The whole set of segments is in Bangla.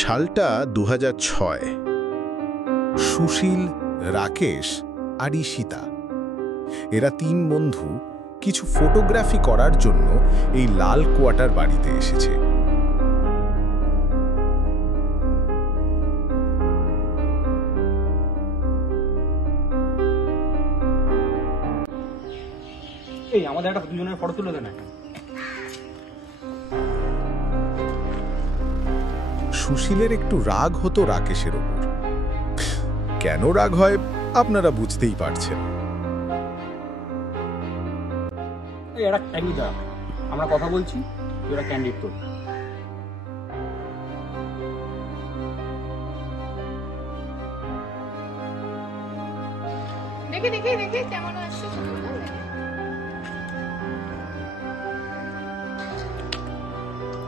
সালটা 2006। সুশীল, রাকেশ আর ঈশিতা, এরা তিন বন্ধু কিছু ফটোগ্রাফি করার জন্য এই লাল কোয়ার্টার বাড়িতে এসেছে। এই আমাদের একটা দুজনের ফটো তুলে দেন। সুশীলের একটু রাগ হতো রাকেশের ওপর। কেন রাগ হয় আপনারা বুঝতেই পারছেন। এই একটা ক্যান্ডিড দাঁড়া, আমরা কথা বলছি, তুই একটা ক্যান্ডিড তোর। দেখে দেখে দেখে কেমন আসছে।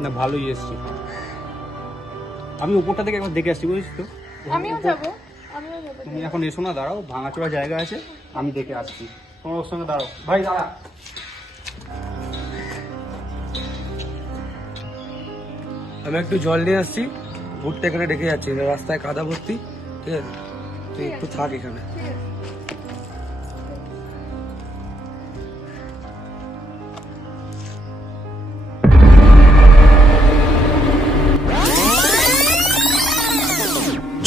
না ভালোই এসছি, আমি উপরটা থেকে একবার দেখে আসছি, বুঝিস তো। আমিও যাবো। তুমি এখন এসো না, দাঁড়াও, ভাঙাচোরা জায়গা আছে, আমি দেখে আসছি, তোমার ওর সঙ্গে দাঁড়াও। ভাই দাঁড়া, আমি একটু জল নিয়ে আসছি, ভুট্টা এখানে রেখে যাচ্ছি, রাস্তায় কাদা ভর্তি, ঠিক আছে, তুই একটু থাক এখানে।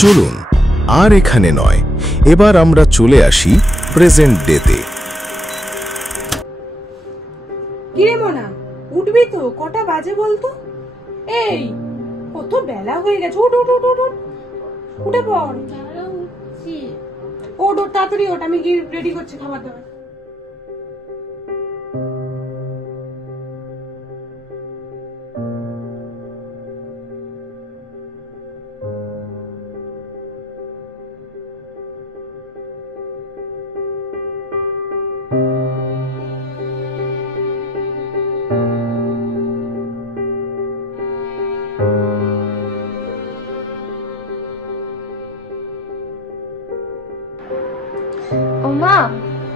চলুন, আর এখানে নয়, এবার আমরা চলে আসি প্রেজেন্ট ডেতে। কিরে মোনা, উঠবি তো? কটা বাজে বলতো? এই কত বেলা হয়ে গেছে, উঠ উঠ উঠ উঠ উঠ, উঠে পড়। ওঠ ওঠ, তাড়াতাড়ি ওঠ, আমি গিয়ে রেডি করছি খাবার দাবার। ওমা,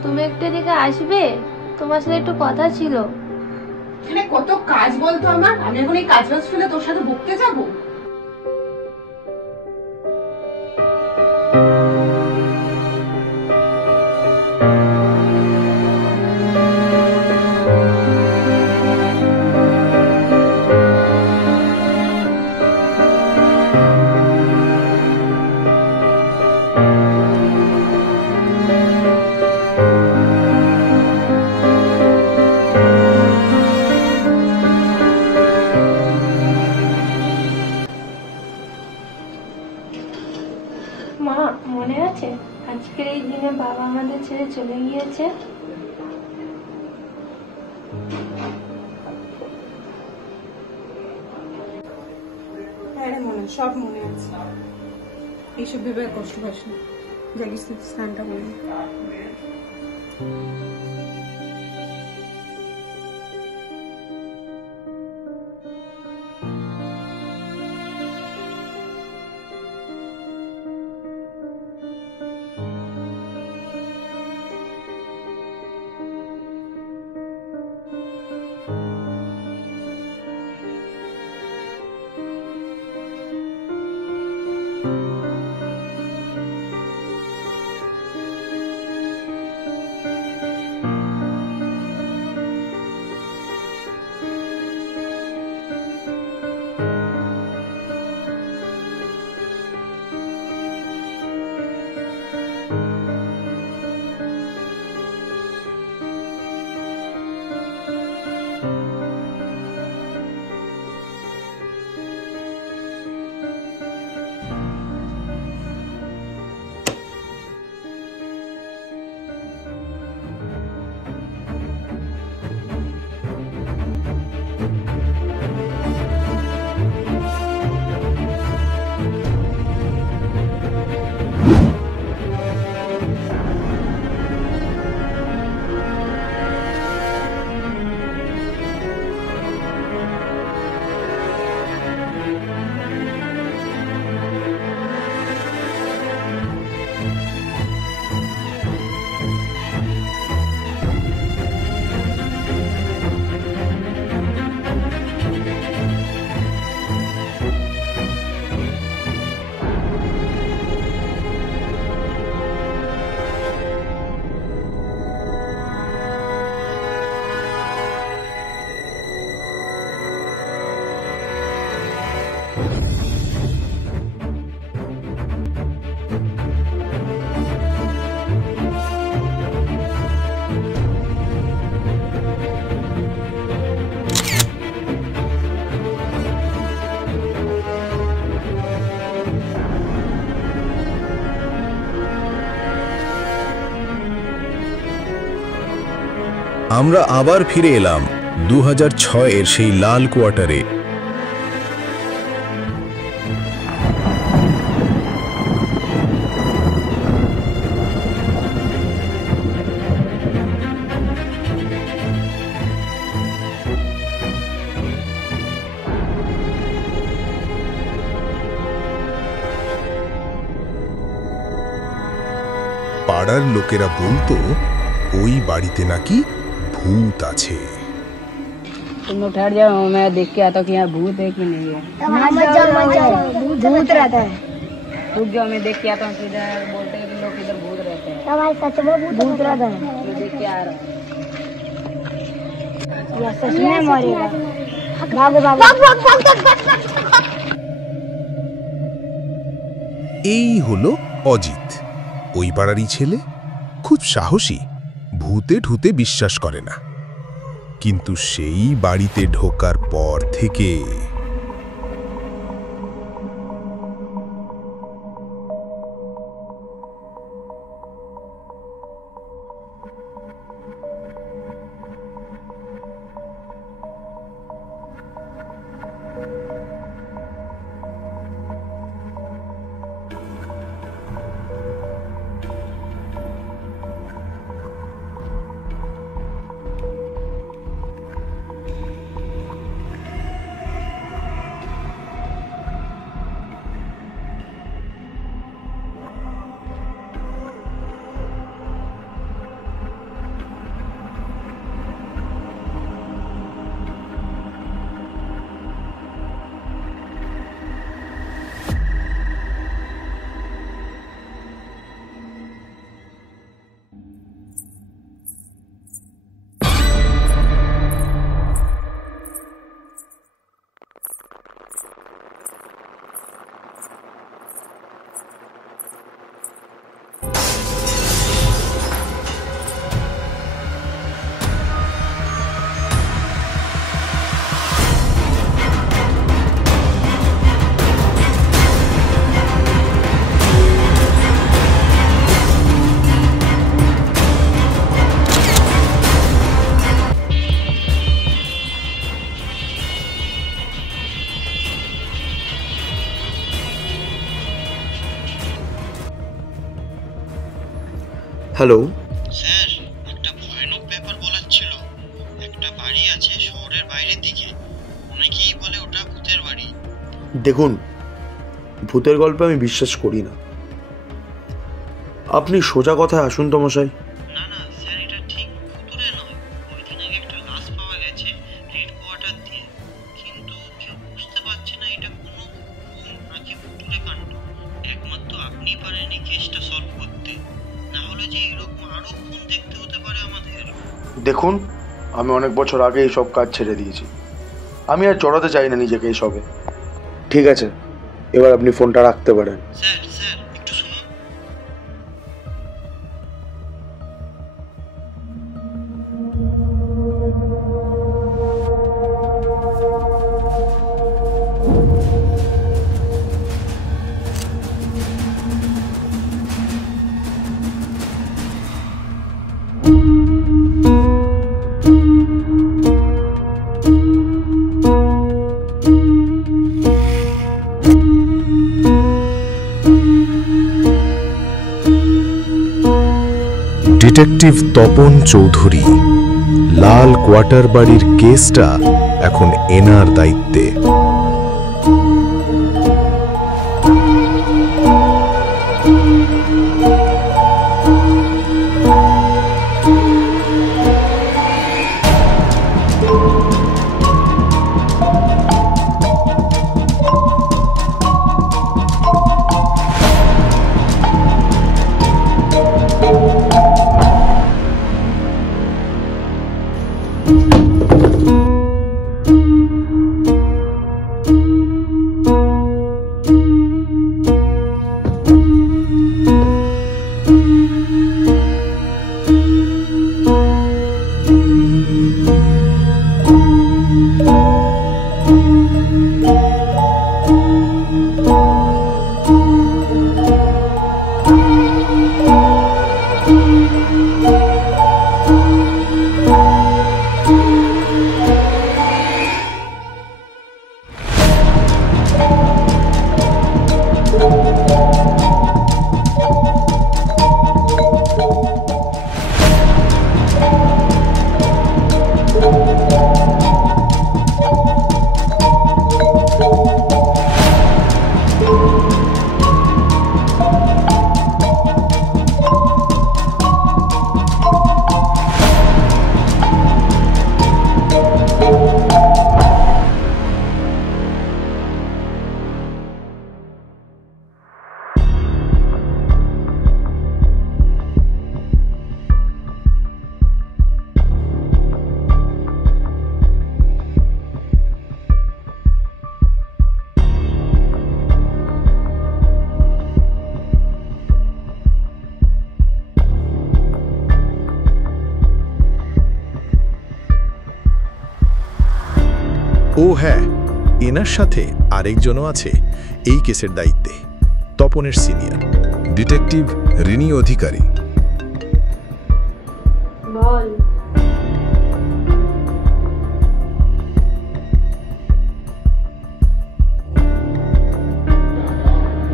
তুমি একটু এদিকে আসবে? তোমার সাথে একটু কথা ছিল। এখানে কত কাজ বলতো আমার, আমি এখন এই কাজ বাজ ফেলে তোর সাথে বকতে যাবো? মা, মনে আছে আজকের এই দিনে বাবা আমাদের ছেড়ে চলে গিয়েছে? হ্যাঁ রে মনে, সব মনে আছে। এইসব ভেবে কষ্ট পাস না, জানিস স্নানটা করে নে। আমরা আবার ফিরে এলাম 2006-এর সেই লাল কোয়ার্টারে। পাড়ার লোকেরা বলতো ওই বাড়িতে নাকি ভূত আছে। तुम लोग ठहर जाओ, मैं देख के आता हूँ कि यहाँ भूत है कि नहीं है। भूत रहता है। रुक जाओ, मैं देख के आता हूँ। किधर बोलते हैं कि लोग इधर भूत रहते हैं। भाई सच में भूत रहता है। मैं देख के आ रहा हूँ। या सच में मरेगा। भागो भागो। এই হলো অজিত, ওই পাড়ারই ছেলে, খুব সাহসী, ভূতে ঠুতে বিশ্বাস করে না। কিন্তু সেই বাড়িতে ঢোকার পর থেকে হ্যালো স্যার, একটা ভয়ানক ব্যাপার বলার ছিল। একটা বাড়ি আছে শহরের বাইরের দিকে, অনেকেই বলে ওটা ভূতের বাড়ি। দেখুন, ভূতের গল্পে আমি বিশ্বাস করি না। আপনি সোজা কথায় আসুন তো মশাই। না না স্যার, এটা ঠিক ভুতুরে নয়। ওই দিন আগে একটা লাশ পাওয়া গেছে রেড কোয়ার্টার দিয়ে, কিন্তু কেউ বুঝতে পারছে না এটা কোনো খুন নাকি ভুতুরে কাণ্ড। একমাত্র আপনি পারেন এই কেসটা সলভ করতে, না হলে যে এরকম আরো খুন দেখতে হতে পারে আমাদের। দেখুন, আমি অনেক বছর আগে এইসব কাজ ছেড়ে দিয়েছি। আমি আর জড়াতে চাই না নিজেকে এইসবে। ঠিক আছে, এবার আপনি ফোনটা রাখতে পারেন। স্যার স্যার একটু শুনুন। ডিটেকটিভ তপন চৌধুরী, লাল কোয়ার্টার বাড়ির কেসটা এখন এনার দায়িত্বে। ও হ্যাঁ, এনার সাথে আরেকজনও আছে এই কেসের দায়িত্বে, তপনের সিনিয়র ডিটেকটিভ রিনি অধিকারী। বল।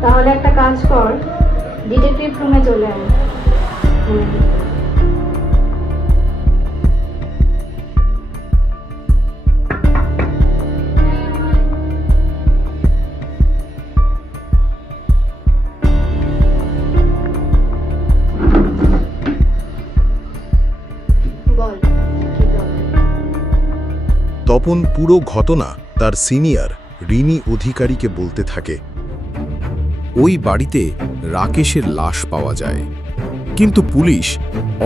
তাহলে একটা কাজ কর, ডিটেকটিভ রুমে চলে আয়। তপন পুরো ঘটনা তার সিনিয়র রিনি অধিকারীকে বলতে থাকে। ওই বাড়িতে রাকেশের লাশ পাওয়া যায়, কিন্তু পুলিশ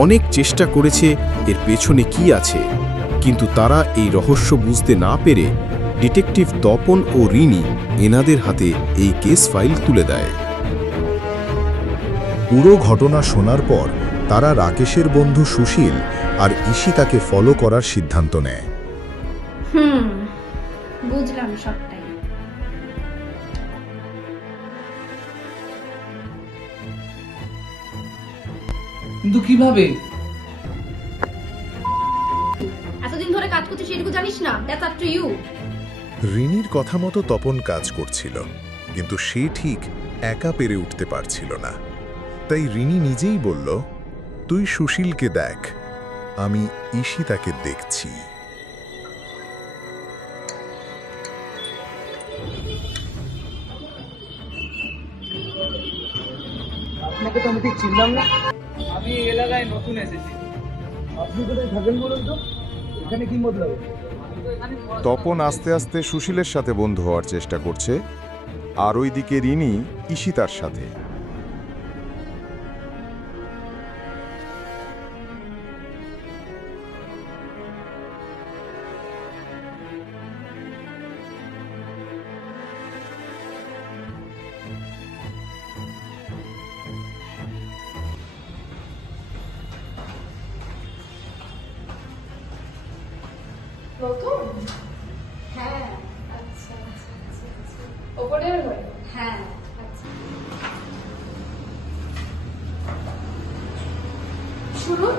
অনেক চেষ্টা করেছে এর পেছনে কি আছে, কিন্তু তারা এই রহস্য বুঝতে না পেরে ডিটেকটিভ তপন ও রিনি এনাদের হাতে এই কেস ফাইল তুলে দেয়। পুরো ঘটনা শোনার পর তারা রাকেশের বন্ধু সুশীল আর ঈশিতাকে ফলো করার সিদ্ধান্ত নেয়। বুঝলাম সবটাই। কিন্তু কিভাবে? এতদিন ধরে কাজ করতে সেটুকু জানিস না? That's up to you. রিনির কথা মতো তপন কাজ করছিল, কিন্তু সে ঠিক একা পেরে উঠতে পারছিল না। তাই রিনি নিজেই বলল, তুই সুশীলকে দেখ, আমি ঈশিতাকে দেখছি। আপনাকে তো আমি ঠিক চিনলাম না। আমি এই এলাকায় নতুন এসেছি। আপনি কোথায় থাকেন বলুন তো? এখানে কি মতলব? তপন আস্তে আস্তে সুশীলের সাথে বন্ধু হওয়ার চেষ্টা করছে, আর ওইদিকে রিনি ঈশিতার সাথে। নতুন? হ্যাঁ, আচ্ছা আচ্ছা আচ্ছা। ওপরের ঘরে? হ্যাঁ, আচ্ছা। শুনুন।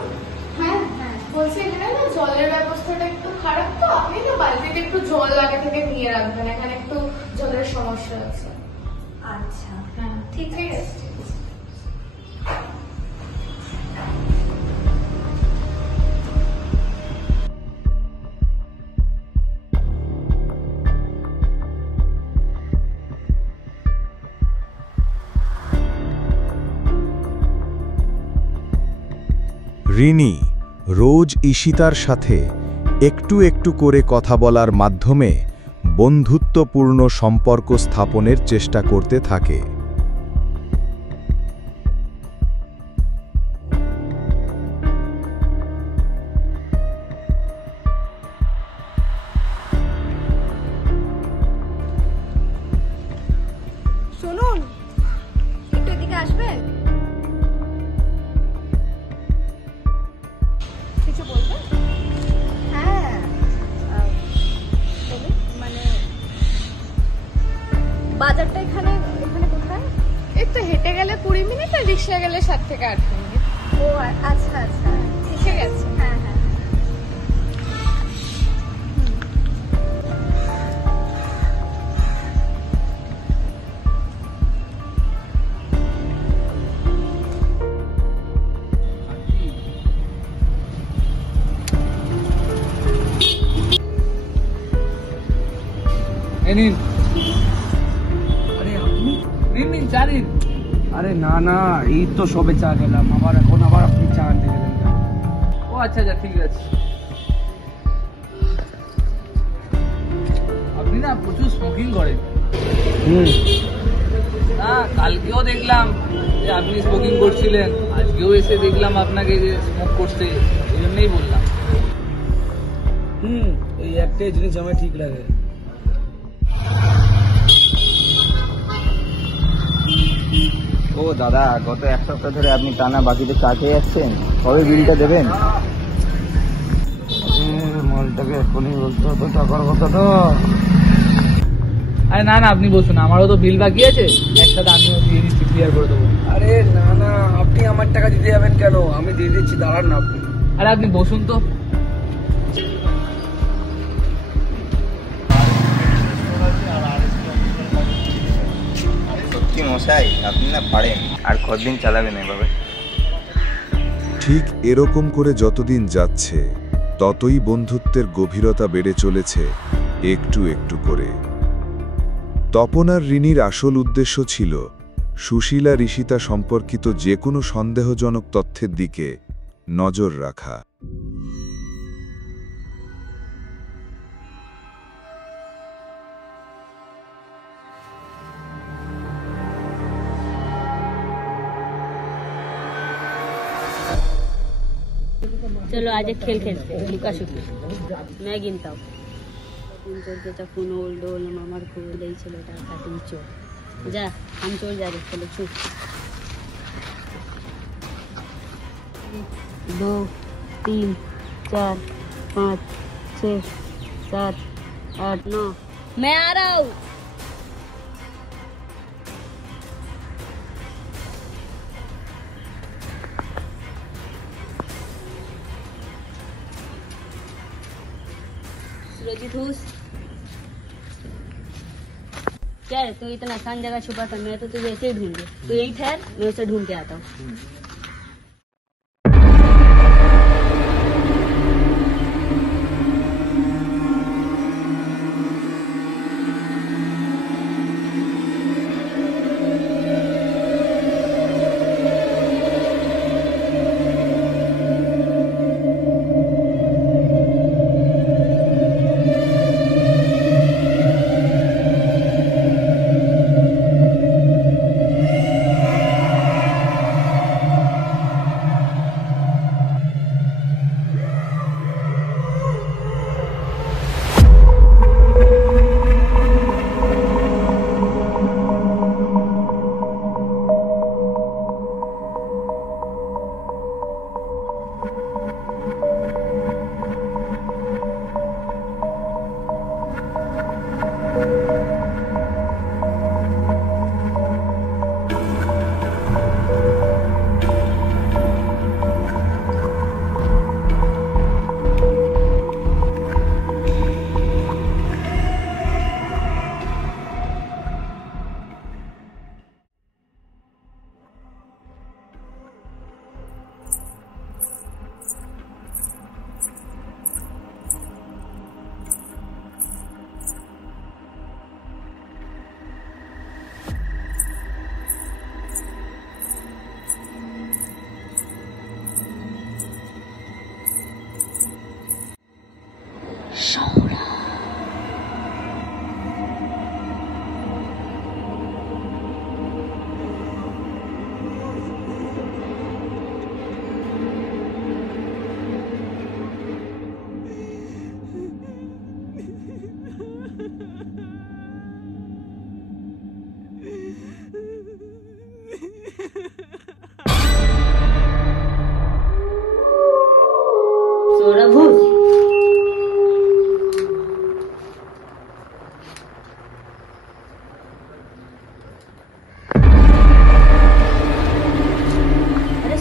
হ্যাঁ হ্যাঁ, বলছি এখানে না জলের ব্যবস্থাটা একটু খারাপ, তো আপনি না বালতিতে একটু জল আগে থেকে নিয়ে রাখবেন, এখানে একটু জলের সমস্যা আছে। আচ্ছা হ্যাঁ, ঠিক আছে। রিনি রোজ ঈশিতার সাথে একটু একটু করে কথা বলার মাধ্যমে বন্ধুত্বপূর্ণ সম্পর্ক স্থাপনের চেষ্টা করতে থাকে। শুনুন, একটু এদিকে আসবেন। কিছু বলবেন? হ্যাঁ, মানে বাজারটা এখানে কোথায়? এই তো হেঁটে গেলে 20 মিনিট, আর রিক্সা গেলে 7 থেকে 8 মিনিট। ও আচ্ছা আচ্ছা, ঠিক আছে। হ্যাঁ হ্যাঁ। নিন। আরে আপনি নিন চা নিন। আরে না না, এই তো সবে চা খেলাম, এখন আবার আপনি চা আনতে গেলেন। ও আচ্ছা আচ্ছা, ঠিক আছে। আপনি না প্রচুর স্মোকিং করেন। না, কালকেও দেখলাম যে আপনি স্মোকিং করছিলেন, আজকেও এসে দেখলাম আপনাকে যে স্মোক করতে, এই জন্যই বললাম। এই একটাই জিনিস আমার ঠিক লাগে। ও দাদা, গত 1 সপ্তাহ ধরে আপনি টানা বাকিতে চা খেয়ে যাচ্ছেন, কবে বিলটা দেবেন? মালটাকে এখনই বলতে হতো টাকার কথাটা। আরে না না, আপনি বসুন, আমারও তো বিল বাকি আছে, একসাথে আমিও দিয়ে দিচ্ছি, ক্লিয়ার করে দেবো। আরে না না, আপনি আমার টাকা দিতে যাবেন কেন? আমি দিয়ে দিচ্ছি, দাঁড়ান না আপনি। আরে আপনি বসুন তো। সত্যি মশাই, আপনি না পারেন, আর কতদিন চালাবেন এভাবে? ঠিক এরকম করে যতদিন যাচ্ছে ততই বন্ধুত্বের গভীরতা বেড়ে চলেছে একটু একটু করে। তপন আর রিনির আসল উদ্দেশ্য ছিল সুশীলা ঋষিতা সম্পর্কিত যে কোনো সন্দেহজনক তথ্যের দিকে নজর রাখা। चलो आज एक खेल खेलते हैं, लुका छुपी। मैं गिनता हूँ, 3 चोर के चप्पू नोल डोल मामार खोल दे चलो टाका 3 चोर जा, हम चोर जा रहे, चलो छुप। 2 3 4 5 6 7 8 9 मैं आ रहा हूँ। क्या है तू इतना आसान जगह छुपा था? मैं तो तुझे ऐसे ही ढूंढ, तू यही ठहर, मैं उसे ढूंढ के आता हूँ।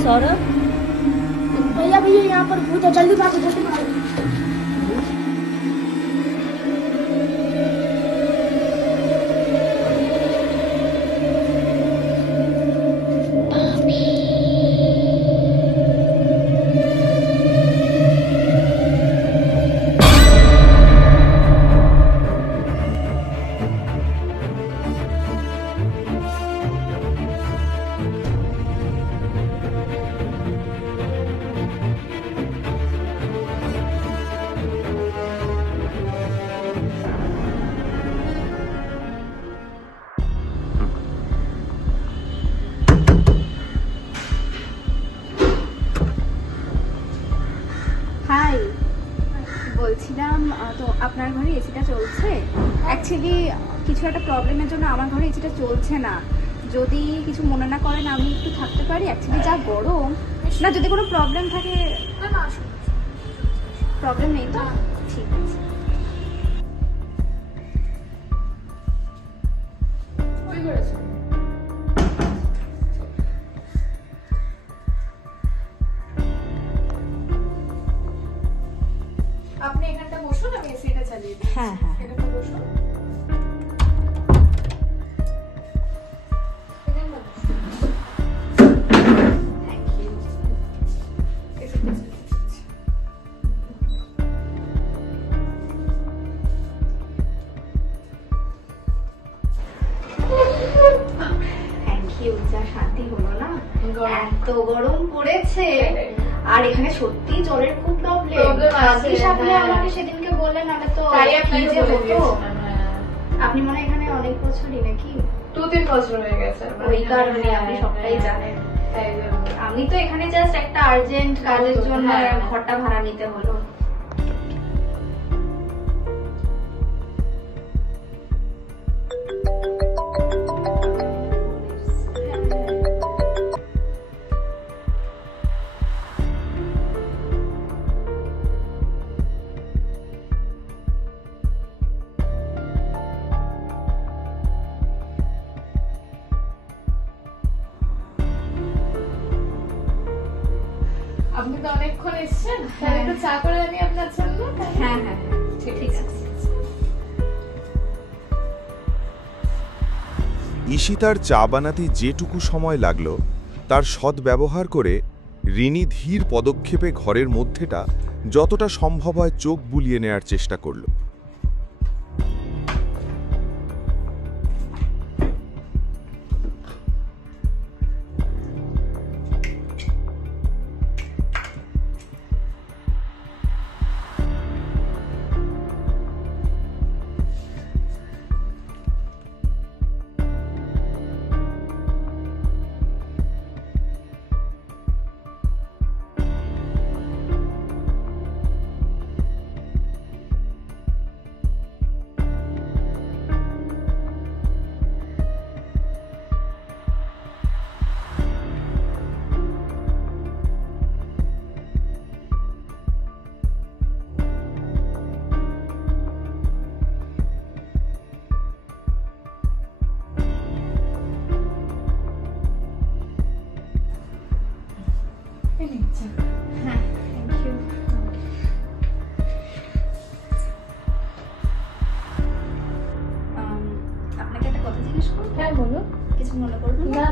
सौरभ, भैया भैया यहाँ पर भूत है, जल्दी भागो जल्दी भागो। বলছিলাম তো আপনার ঘরে এসিটা চলছে? অ্যাকচুয়ালি কিছু একটা প্রবলেমের জন্য আমার ঘরে এসিটা চলছে না। যদি কিছু মনে না করেন আমি একটু থাকতে পারি? অ্যাকচুয়ালি যা গরম না, যদি কোনো প্রবলেম থাকে। প্রবলেম নেই তো? ঠিক আছে। আপনি এখানটা বসুন, আমি এসিটা চালিয়ে দিই। হ্যাঁ হ্যাঁ এখানটা বসুন। শান্তি হলো না, এত গরম পড়েছে। আর এখানে সত্যি জলের খুব প্রবলেম আছে। আমাকে সেদিনকে বললেন, আমি তো আপনি মনে হয় এখানে অনেক বছরই নাকি? 2-3 বছর হয়ে গেছে। ওই কারণে আপনি সবটাই জানেন। আমি তো এখানে জাস্ট একটা আর্জেন্ট কাজের জন্য ঘরটা ভাড়া নিতে হলো। আপনি তো অনেকক্ষণ এসেছেন, তাহলে একটু চা করে আনি আপনার জন্য। হ্যাঁ হ্যাঁ ঠিক আছে। ঈশিতার চা বানাতে যেটুকু সময় লাগলো তার সদ্ব্যবহার করে রিনি ধীর পদক্ষেপে ঘরের মধ্যেটা যতটা সম্ভব হয় চোখ বুলিয়ে নেয়ার চেষ্টা করল। আপনাকে একটা কথা জিজ্ঞেস করব? হ্যাঁ বলুন। কিছু মনে করবেন না?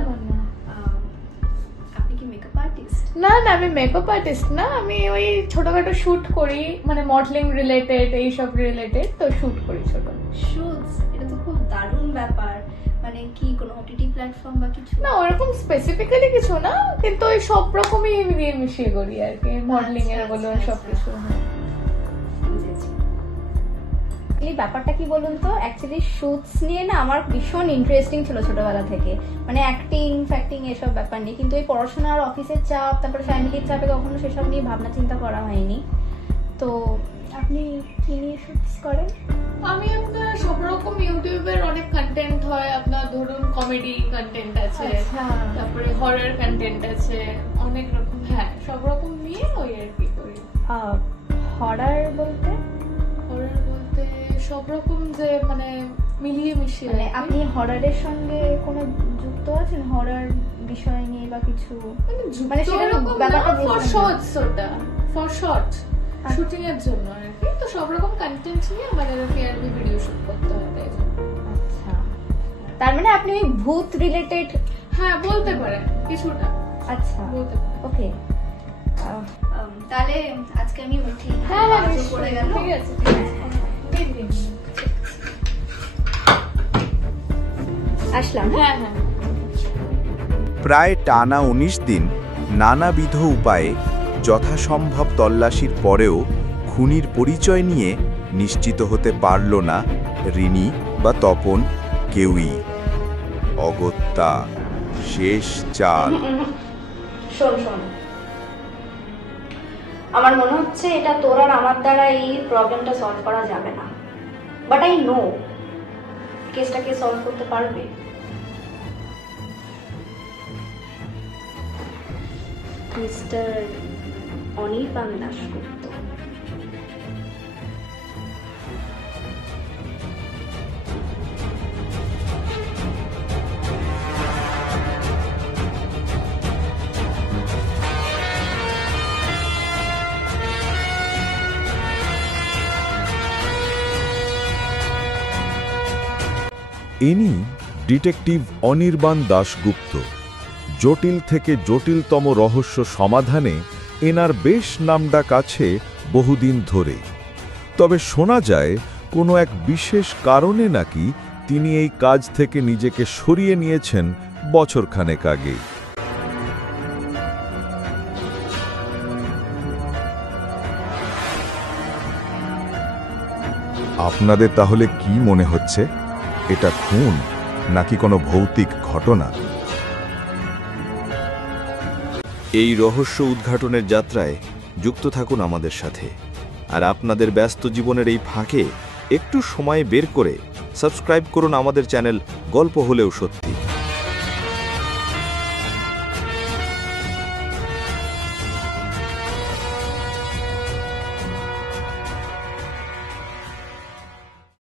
আপনি কি মেকআপ আর্টিস্ট? না না, আমি মেকআপ আর্টিস্ট না, আমি ওই ছোটখাটো শুট করি, মানে মডেলিং রিলেটেড, এইসব রিলেটেড তো শুট করি ছোট। শুটস? এটা তো খুব দারুণ ব্যাপার। মানে কি কোনো ওটিটি প্ল্যাটফর্ম বা কিছু? না, ওরকম স্পেসিফিক্যালি কিছু না, কিন্তু ওই সব রকমই মিলিয়ে মিশিয়ে করি আর কি, মডেলিং এর বলুন সবকিছু। এই ব্যাপারটা কি বলুন তো, অ্যাকচুয়ালি শুটস নিয়ে না আমার ভীষণ ইন্টারেস্টিং ছিল ছোটবেলা থেকে, মানে অ্যাক্টিং এসব ব্যাপার নিয়ে। কিন্তু এই পড়াশোনা আর অফিসের চাপ, তারপরে ফ্যামিলির চাপে কখনো সেসব নিয়ে ভাবনা চিন্তা করা হয়নি। তো আপনি কি নিয়ে শুটস করেন? আমি আপনার সব রকম ইউটিউবের অনেক কন্টেন্ট হয়, আপনার ধরুন কমেডি কন্টেন্ট আছে, তারপরে হরর কন্টেন্ট আছে, অনেক রকম। হ্যাঁ, সব রকম নিয়ে ওই আর কি করি। হরর বলতে? হরর বলতে সব রকম, যে মানে মিলিয়ে মিশিয়ে। মানে আপনি হররের সঙ্গে কোনো যুক্ত আছেন, হরর বিষয় নিয়ে বা কিছু? মানে সেটা ব্যাপারটা ফর শর্টস, ওটা ফর শর্ট শুটিং এর জন্য আর কি। তো সব রকম কন্টেন্ট নিয়ে আমাদের আর কি ভিডিও শুট করতে হয়, তাই জন্য। আচ্ছা, তার মানে আপনি ওই ভূত রিলেটেড? হ্যাঁ, বলতে পারেন কিছুটা। আচ্ছা, বলতে পারেন। ওকে, তাহলে আজকে আমি উঠি। হ্যাঁ হ্যাঁ, পড়ে গেল। ঠিক আছে। আসলাম। হ্যাঁ হ্যাঁ। প্রায় টানা 19 দিন নানাবিধ উপায়ে যথাসম্ভব তল্লাশির পরেও খুনির পরিচয় নিয়ে নিশ্চিত হতে পারল না রিনি বা তপন কেউই। অগত্যা শেষ চাল। শোন, আমার মনে হচ্ছে এটা তোর আর আমার দ্বারা এই প্রবলেমটা সলভ করা যাবে না, বাট আই নো কেসটাকে সলভ করতে পারবে। মিস্টার অনির্বাণ দাশগুপ্ত। ইনি ডিটেকটিভ অনির্বাণ দাশগুপ্ত। জটিল থেকে জটিলতম রহস্য সমাধানে এনার বেশ নামডাক আছে বহুদিন ধরে। তবে শোনা যায় কোনো এক বিশেষ কারণে নাকি তিনি এই কাজ থেকে নিজেকে সরিয়ে নিয়েছেন বছরখানেক আগে। আপনাদের তাহলে কি মনে হচ্ছে, এটা খুন নাকি কোনো ভৌতিক ঘটনা? এই রহস্য উদ্ঘাটনের যাত্রায় যুক্ত থাকুন আমাদের সাথে। আর আপনাদের ব্যস্ত জীবনের এই ফাঁকে একটু সময় বের করে সাবস্ক্রাইব করুন আমাদের চ্যানেল গল্প হলেও সত্যি।